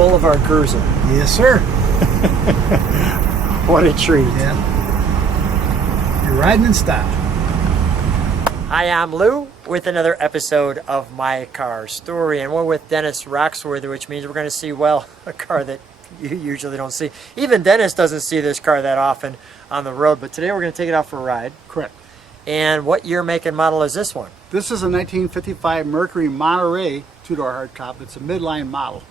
Boulevard cruising. Yes, sir. What a treat. Yeah. You're riding in style. Hi, I'm Lou with another episode of My Car Story, and we're with Dennis Roxworthy, which means we're going to see, well, a car that you usually don't see. Even Dennis doesn't see this car that often on the road, but today we're going to take it out for a ride. Correct. And what year, make, and model is this one? This is a 1955 Mercury Monterey two-door hardtop. It's a midline model.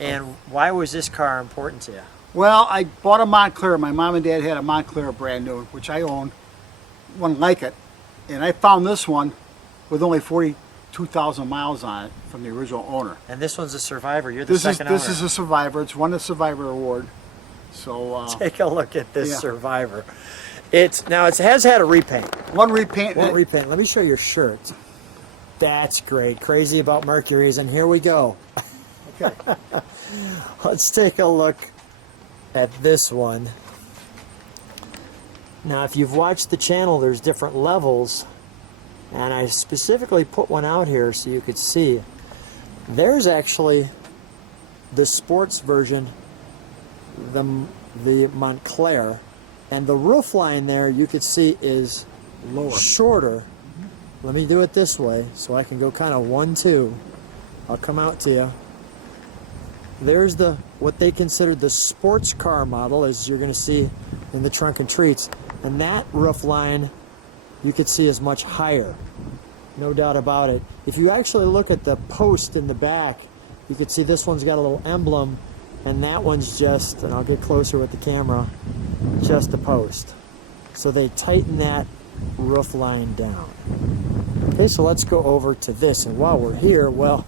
And why was this car important to you? Well, I bought a Montclair. My mom and dad had a Montclair brand new, which I owned. One like it. And I found this one with only 42,000 miles on it from the original owner. And this one's a Survivor. You're the second owner. This is a Survivor. It's won the Survivor Award. So take a look at this Survivor. It has had a repaint. One repaint. One repaint. Let me show your shirt. That's great. Crazy about Mercury's, and here we go. Okay. Let's take a look at this one. Now, if you've watched the channel, there's different levels, and I specifically put one out here so you could see. There's actually the sports version, the Montclair, and the roof line there you could see is lower, shorter. Let me do it this way so I can go kind of 1-2. I'll come out to you. There's what they consider the sports car model, as you're going to see in the trunk and treats, and that roof line you could see is much higher, no doubt about it. If you actually look at the post in the back, you could see this one's got a little emblem, and that one's just, and I'll get closer with the camera, just a post. So they tighten that roof line down. Okay, so let's go over to this, and while we're here, well,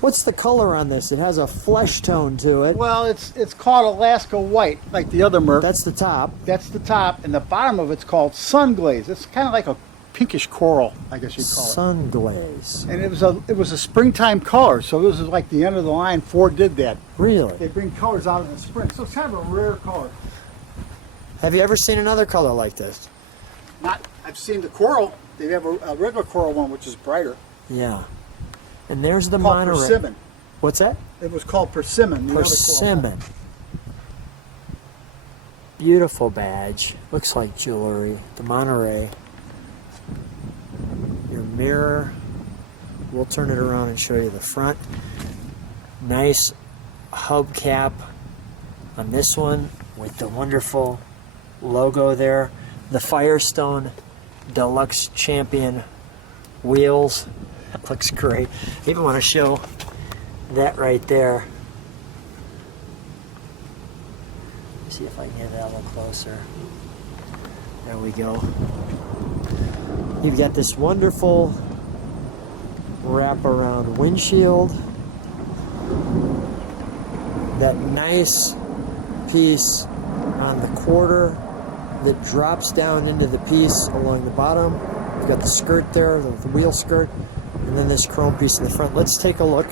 what's the color on this? It has a flesh tone to it. Well, it's called Alaska White, like the other Merc. That's the top. That's the top, and the bottom of it's called Sun Glaze. It's kind of like a pinkish coral, I guess you'd call it. Sun Glaze. And it was a springtime color, so this is like the end of the line. Ford did that. Really? They bring colors out in the spring, so it's kind of a rare color. Have you ever seen another color like this? I've seen the coral. They have a regular coral one, which is brighter. Yeah. And there's the called Monterey. Persimmon. What's that? It was called Persimmon. Persimmon. Beautiful badge. Looks like jewelry. The Monterey. Your mirror. We'll turn it around and show you the front. Nice hubcap on this one with the wonderful logo there. The Firestone Deluxe Champion wheels. That looks great. I even want to show that right there. See if I can get that a little closer. There we go. You've got this wonderful wraparound windshield. That nice piece on the quarter that drops down into the piece along the bottom. You've got the skirt there, the wheel skirt, and then this chrome piece in the front. Let's take a look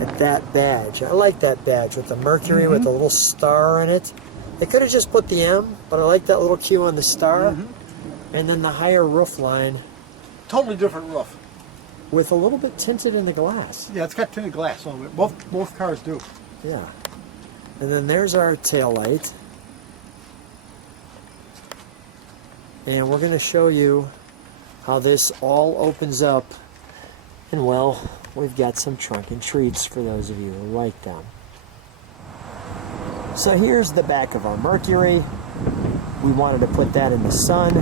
at that badge. I like that badge with the Mercury with the little star in it. They could have just put the M, but I like that little Q on the star. And then the higher roof line. Totally different roof. With a little bit tinted in the glass. Yeah, it's got tinted glass. So both cars do. Yeah. And then there's our taillight. And we're going to show you how this all opens up. And well, we've got some trunk and treats for those of you who like them. So here's the back of our Mercury. We wanted to put that in the sun.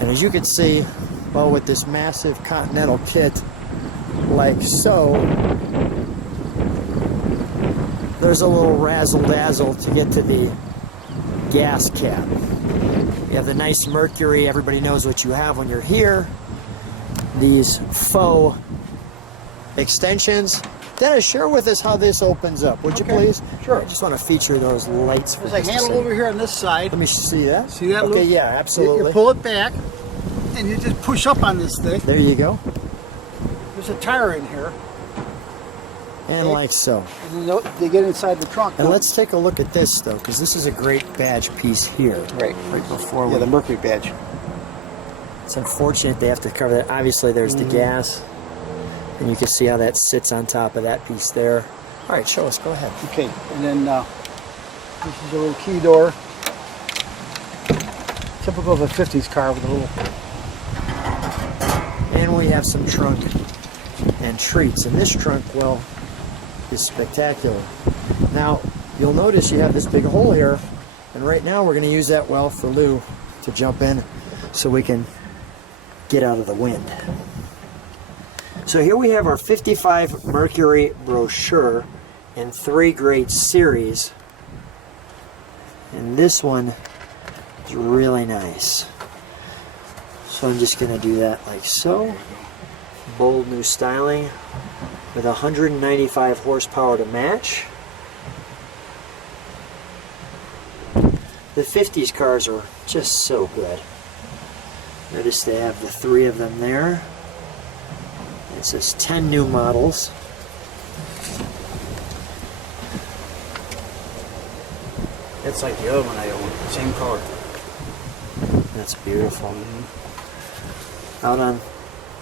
And as you can see, well, with this massive Continental kit, like so, there's a little razzle-dazzle to get to the gas cap. You have the nice Mercury. Everybody knows what you have when you're here. These faux extensions. Dennis, share with us how this opens up, would you please? Sure. I just want to feature those lights. There's a handle over here on this side. Let me see that. See that? Okay, yeah, absolutely. You pull it back, and you just push up on this thing. There you go. There's a tire in here. And like so. And they get inside the trunk. And let's take a look at this, though, because this is a great badge piece here. Right before the Mercury badge. It's unfortunate they have to cover that. Obviously, there's the gas. And you can see how that sits on top of that piece there. All right, show us. Go ahead. Okay, and then this is a little key door. Typical of a 50s car with a little... And we have some trunk and treats. And this trunk, well, is spectacular. Now, you'll notice you have this big hole here. And right now we're going to use that well for Lou to jump in so we can get out of the wind. So here we have our 55 Mercury brochure in 3 grade series. And this one is really nice. So I'm just going to do that like so. Bold new styling with 195 horsepower to match. The 50s cars are just so good. Notice they have the 3 of them there. It says 10 new models. It's like the other one I own, same color. That's beautiful. Out on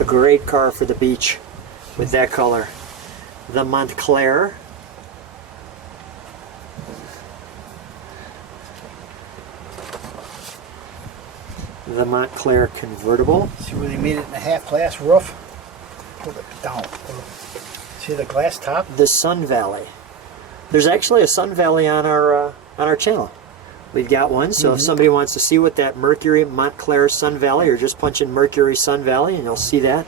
a great car for the beach with that color. The Montclair. The Montclair convertible. See where they made it in a half-glass roof? Hold it down. See the glass top? The Sun Valley. There's actually a Sun Valley on our channel. We've got one, so if somebody wants to see what that Mercury Montclair Sun Valley, or just punch in Mercury Sun Valley and you'll see that.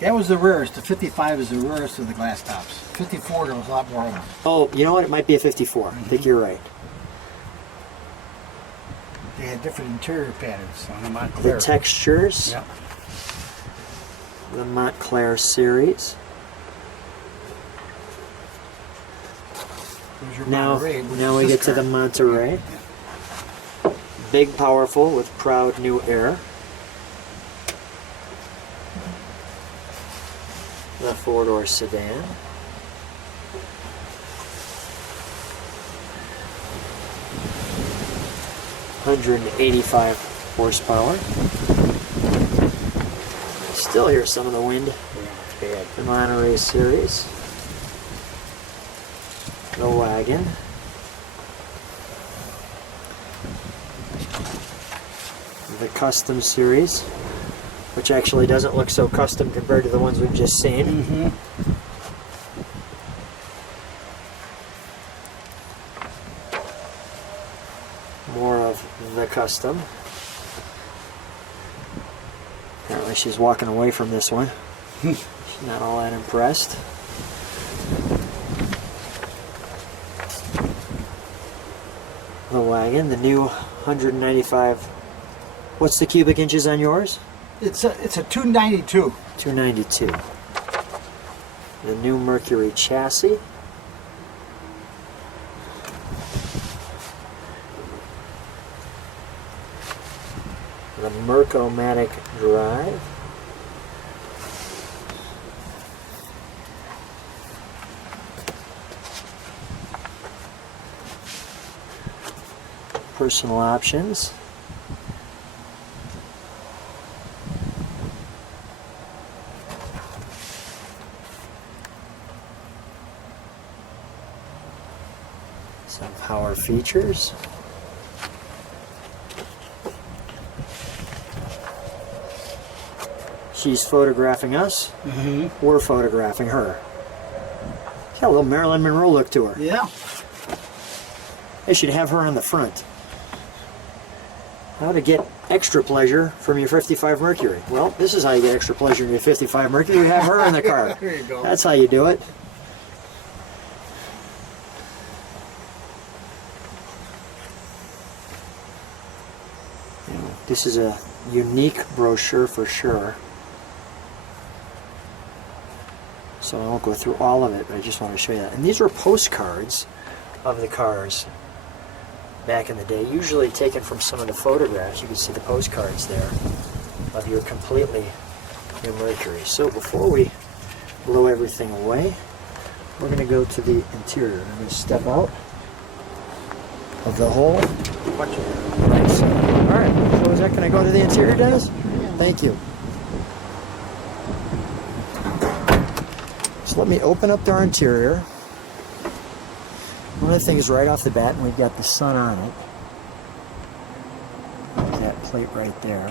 That was the rarest. The 55 is the rarest of the glass tops. 54, there was a lot more of them. Oh, you know what? It might be a 54. I think you're right. They had different interior patterns on the Montclair. The textures. Yep. The Montclair series. There's your Now Monterey, which is we this get to car. the Monterey. Big, powerful, with proud new air. The 4-door sedan. (185 horsepower). Still hear some of the wind. Yeah, bad. The Monterey series. The wagon. The custom series, which actually doesn't look so custom compared to the ones we've just seen. More of the custom. Apparently she's walking away from this one. She's not all that impressed. The wagon, the new 195. What's the cubic inches on yours? It's a 292. 292. The new Mercury chassis. The Mercomatic drive. Personal options. Some power features. She's photographing us. We're photographing her. Got a little Marilyn Monroe look to her. Yeah. They should have her on the front. How to get extra pleasure from your 55 Mercury? Well, this is how you get extra pleasure in your 55 Mercury. You have her in the car. There you go. That's how you do it. This is a unique brochure for sure. So I won't go through all of it, but I just want to show you that. And these were postcards of the cars back in the day, usually taken from some of the photographs. You can see the postcards there of your completely new Mercury. So before we blow everything away, we're going to go to the interior. I'm going to step out of the hole. Nice. All right, so is that, can I go to the interior, Dennis? Thank you. So let me open up our interior. One of the things right off the bat, and we've got the sun on it. There's that plate right there.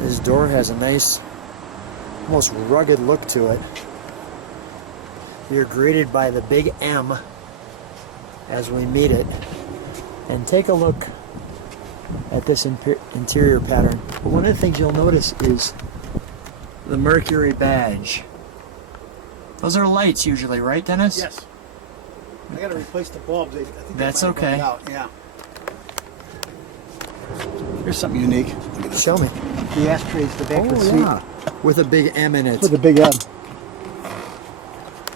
This door has a nice, almost rugged look to it. You're greeted by the big M as we meet it. And take a look at this interior pattern. But one of the things you'll notice is the Mercury badge. Those are lights usually, right, Dennis? Yes. I got to replace the bulbs. I think That's they might have okay. run out. Yeah. Here's something unique. Show me. The ashtrays, the back of the seat. Yeah. With a big M in it. With a big M.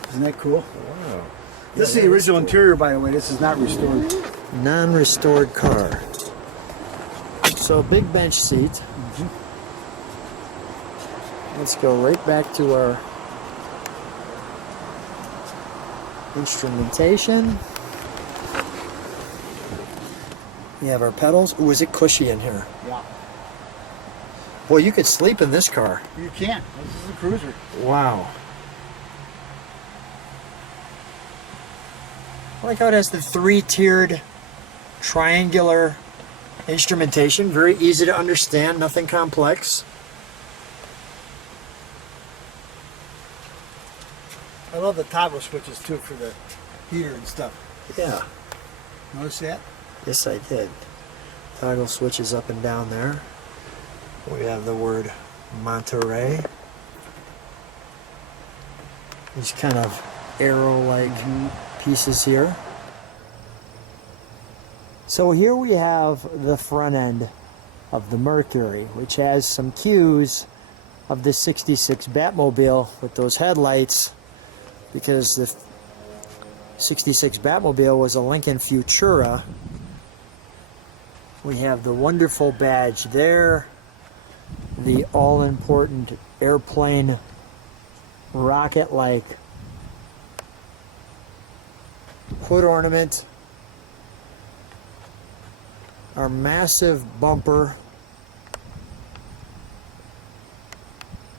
Isn't that cool? Wow. This is the original interior, by the way. This is not restored. Non-restored car. So big bench seat. Let's go right back to our instrumentation. We have our pedals. Ooh, is it cushy in here? Yeah. Boy, you could sleep in this car. You can. This is a cruiser. Wow. I like how it has the three-tiered triangular instrumentation. Very easy to understand, nothing complex. I love the toggle switches too for the heater and stuff. Yeah. Notice that? Yes, I did. Toggle switches up and down there. We have the word Monterey. These kind of arrow-like pieces here. So here we have the front end of the Mercury, which has some cues of the 66 Batmobile with those headlights, because the 66 Batmobile was a Lincoln Futura. We have the wonderful badge there, the all-important airplane rocket-like hood ornament, our massive bumper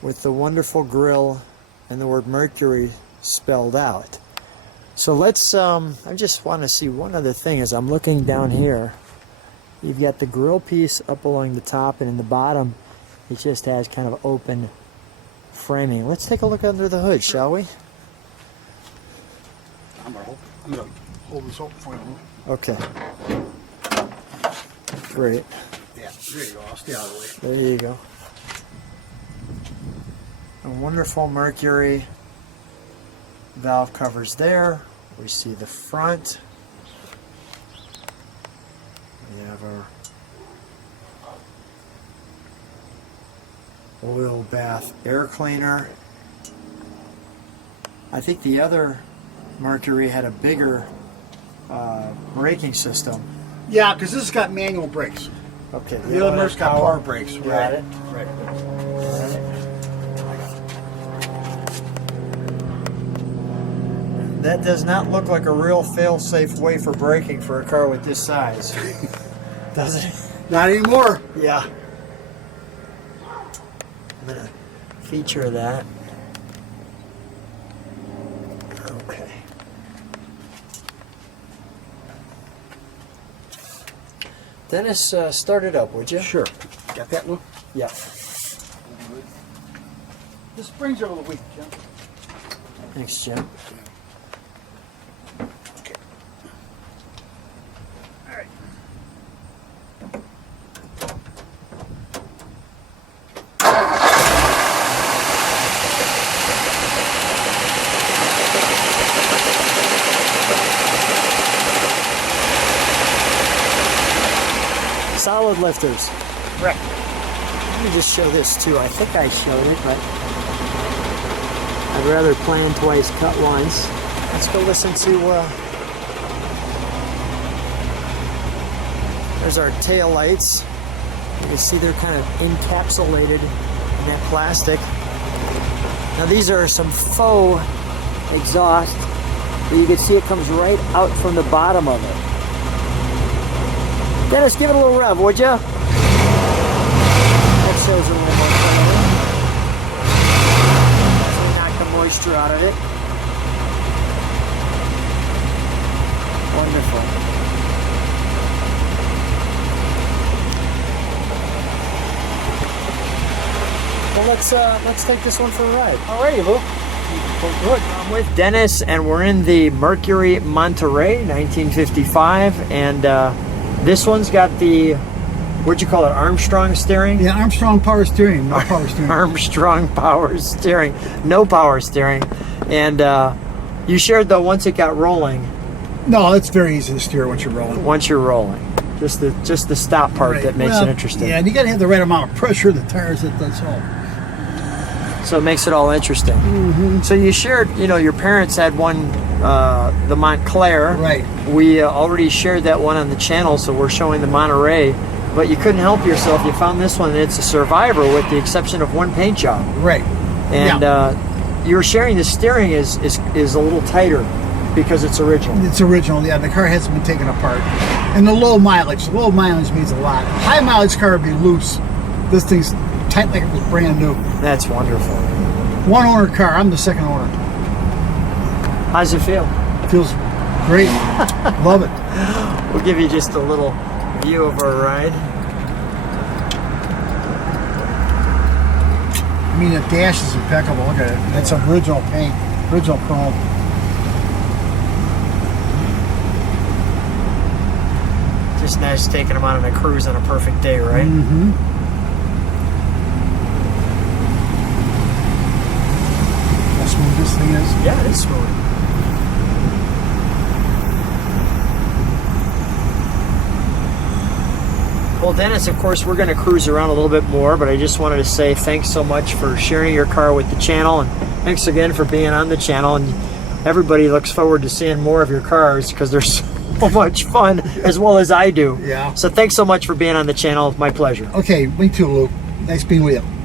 with the wonderful grille and the word Mercury spelled out. So let's, I just want to see one other thing as I'm looking down here. You've got the grille piece up along the top, and in the bottom it just has kind of open framing. Let's take a look under the hood, shall we? I'm gonna hold this open for you. Okay. Great. Yeah, there you go. I'll stay out of the way. There you go. A wonderful Mercury valve covers there. We see the front. We have our oil bath air cleaner. I think the other Mercury had a bigger braking system. Yeah, because this has got manual brakes. Okay. The other Merc's got power brakes. Got it. Right. That does not look like a real fail-safe way for braking for a car with this size. Does it? Not anymore. Yeah. I'm going to feature that. Okay. Dennis, start it up, would you? Sure. Got that one? Yeah. The springs are a little weak, Jim. Thanks, Jim. Okay. All right. Solid lifters. Correct. Let me just show this too. I think I showed it, but I'd rather plan twice, cut once. Let's go listen to, there's our tail lights. You can see they're kind of encapsulated in that plastic. Now these are some faux exhaust, but you can see it comes right out from the bottom of it. Dennis, give it a little rev, would you? shows a little more color. So we knock the moisture out of it. Wonderful. Well, let's take this one for a ride. Alrighty, Lou. Good. I'm with Dennis, and we're in the Mercury Monterey, 1955, and this one's got the, what'd you call it, Armstrong steering? Yeah, Armstrong power steering, no power steering. Armstrong power steering, no power steering. And you shared, though, once it got rolling. No, it's very easy to steer once you're rolling. Once you're rolling. Just the stop part Right. that makes it interesting. Yeah, and you got to have the right amount of pressure, the tires, that's all. So it makes it all interesting. Mm-hmm. So you shared, your parents had one, the Montclair. Right. We already shared that one on the channel, so we're showing the Monterey. But you couldn't help yourself. You found this one, and it's a survivor with the exception of one paint job. Right. And you were sharing the steering is a little tighter because it's original. It's original, yeah. The car hasn't been taken apart. And the low mileage. The low mileage means a lot. High mileage car would be loose. This thing's tight like it was brand new. That's wonderful. One owner car. I'm the second owner. How's it feel? Feels great. Love it. We'll give you just a little view of our ride. I mean, the dash is impeccable. Look at it. That's original paint. Original chrome. Just nice taking them out on a cruise on a perfect day, right? Mm-hmm. How smooth this thing is. Yeah, it's smooth. Well, Dennis, of course, we're going to cruise around a little bit more, but I just wanted to say thanks so much for sharing your car with the channel, and thanks again for being on the channel. And everybody looks forward to seeing more of your cars because they're so much fun, as well as I do. Yeah. So thanks so much for being on the channel. My pleasure. Okay, me too, Lou. Nice being with you.